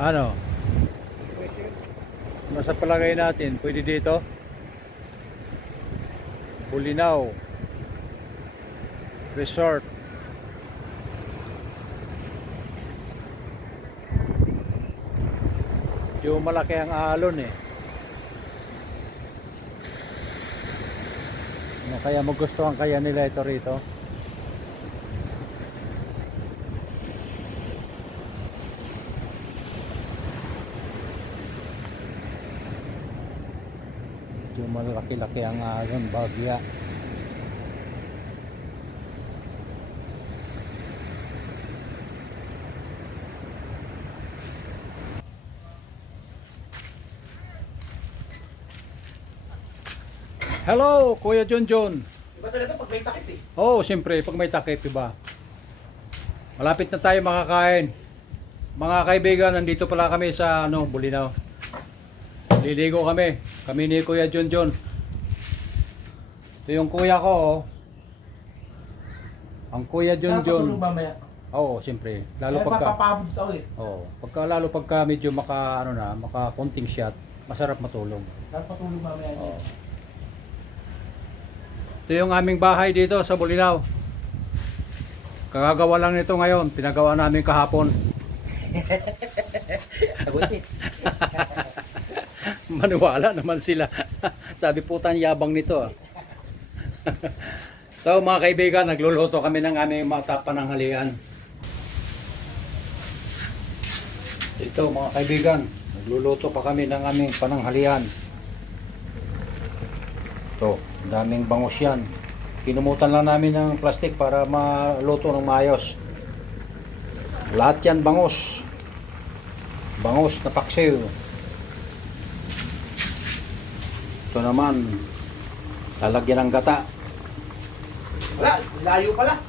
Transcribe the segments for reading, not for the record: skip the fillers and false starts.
Ano? Nasa palagay natin, pwede dito? Bulinaw Resort. Yung malaki ang alon eh. Ano kaya magustuhan kaya nila ito rito? Yung malaki-laki ang alon, bagya. Hello, Kuya Junjun. Iba talaga pag may takip eh. Oh, siyempre, pag may takip, iba. Malapit na tayo makakain. Mga kaibigan, nandito pala kami sa Bulinaw. Liligo kami. Kami ni Kuya Junjun. Ito yung kuya ko, oh. Ang Kuya Junjun. Saan mamaya? Oo, siyempre. Lalo pagka Papapabod daw eh. lalo pagka medyo maka konting shot, masarap matulog. Dapat patulog mamaya niya. Ito yung aming bahay dito sa Bulinaw. Kagagawa lang nito ngayon, pinagawa namin kahapon. Abuti. Maniwala naman sila. Sabi putan yabang nito. So mga kaibigan, nagluluto kami ng aming mga pananghalian. Ito mga kaibigan, nagluluto pa kami ng aming pananghalian. Ito, daming bangus yan. Kinumutan lang namin ng plastic para maluto ng maayos. Lahat yan bangus. Bangus na paksiw. Ito naman, lalagyan ng gata. Wala, layo pala.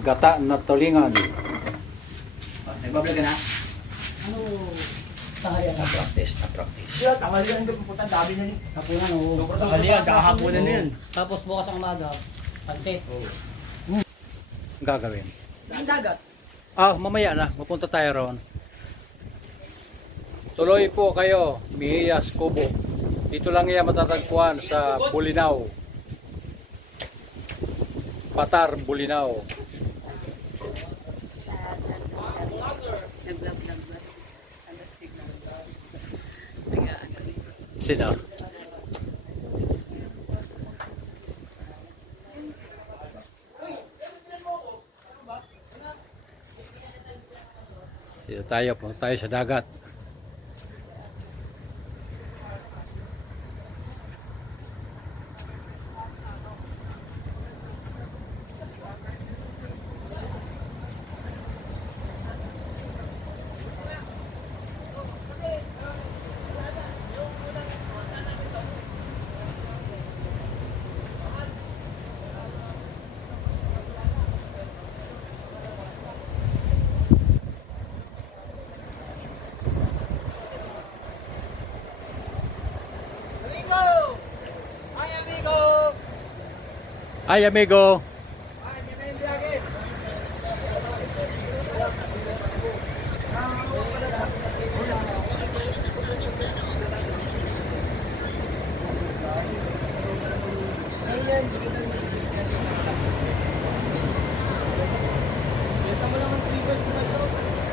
Gata na tulingan. Nagbablog ka na? Ano? Tanghalian na practice. Yeah, tanghalian yung pupunta, dami na niyo. Hapunan o. Tanghalian, saka hapunan na yun. Tapos bukas ang umaga, pansit. Gagawin. Ang dagat. Mamaya na, mapunta tayo roon. Tuloy po kayo, Miyas Kubo. Dito lang yan matatagpuan sa Bulinaw. Patar, Bulinaw. Sino? Dito tayo, punta tayo sa dagat. Ay, amigo.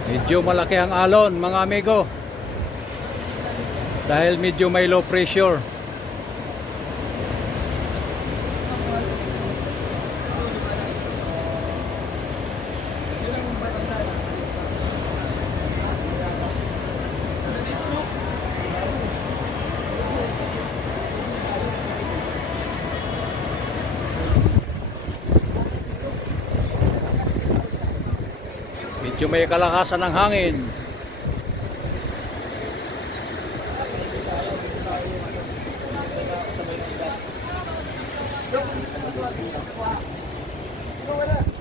Medyo malaki ang alon, mga amigo. Dahil medyo may low pressure. Medyo may kalakasan ng hangin. Wala.